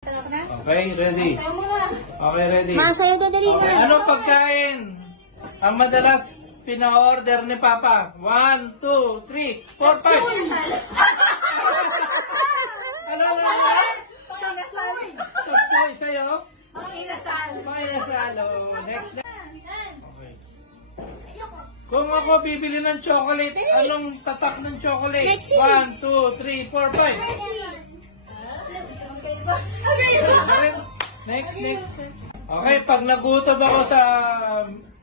Okay, ready? Okay, ready? Masayo to dali Okay, na. anong pagkain ang madalas pina-order ni Papa? 1, 2, 3, 4, 5. Ano na? Chapsoy sa'yo? Mga oh, next. Okay. Kung ako bibili ng chocolate, anong tatak ng chocolate? 1, 2, 3, 4, 5. Next. Okay, pag nagutom ako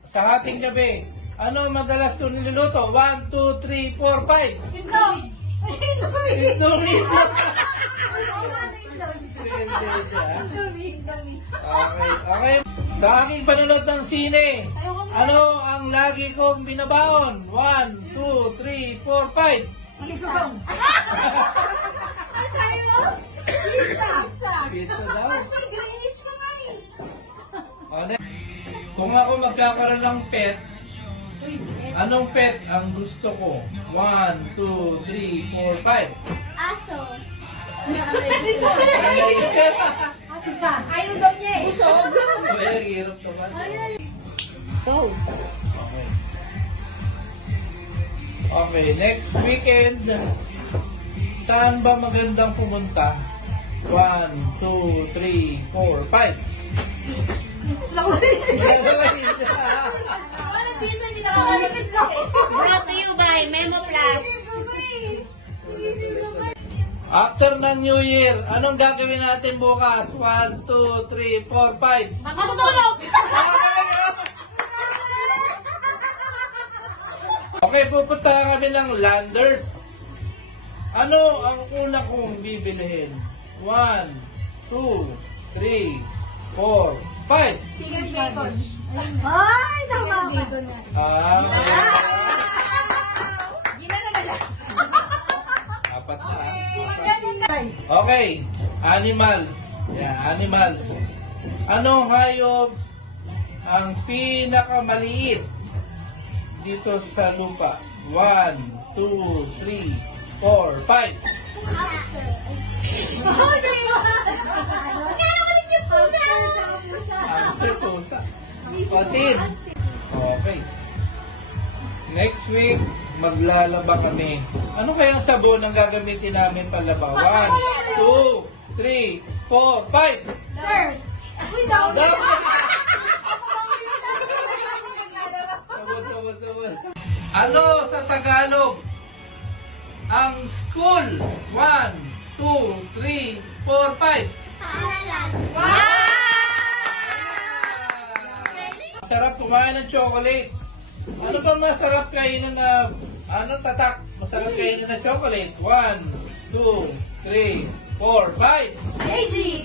sa hating gabi, ano madalas ko niluluto? 1, 2, 3, 4, 5. Indomie. Okay. Sa aking panonood ng sine, ano ang lagi kong binabaon? 1, 2, 3, 4, 5. Malisusong. Pizza daw. Kung ako magkakaroon ng pet, anong pet ang gusto ko? 1, 2, 3, 4, 5. Aso. Ayaw daw niya eh. Usog. Ay, hirap naman. Go. Okay, next weekend, saan ba magandang pumunta? 1, 2, 3, 4, 5. Brought to you by Memo Plus. After ng New Year, anong gagawin natin bukas? 1, 2, 3, 4, 5. Makakutulog. Okay, pupunta kami ng Landers. Ano ang una kong bibilihin? 1, 2, 3, 4, 5. Chicken bacon. Ay, tama ka. Apat na. Okay, animals. Yeah, animals. Anong hayop ang pinakamaliit dito sa lupa? 1, 2, 3, 4, 5. Pusa. Patin. Okay. Next week, maglalaba kami. Ano kayang sabon ang gagamitin namin palaba? 1, 2, 3, 4, 5. Sir, without Sabon. Ano sa Tagalog ang school? 1, 2, 3, 4, 5. Paaralan. Sarap kumain ng chocolate. Ano ba masarap kainin na, tatak? Masarap kainin na chocolate. 1, 2, 3, 4, 5. AG!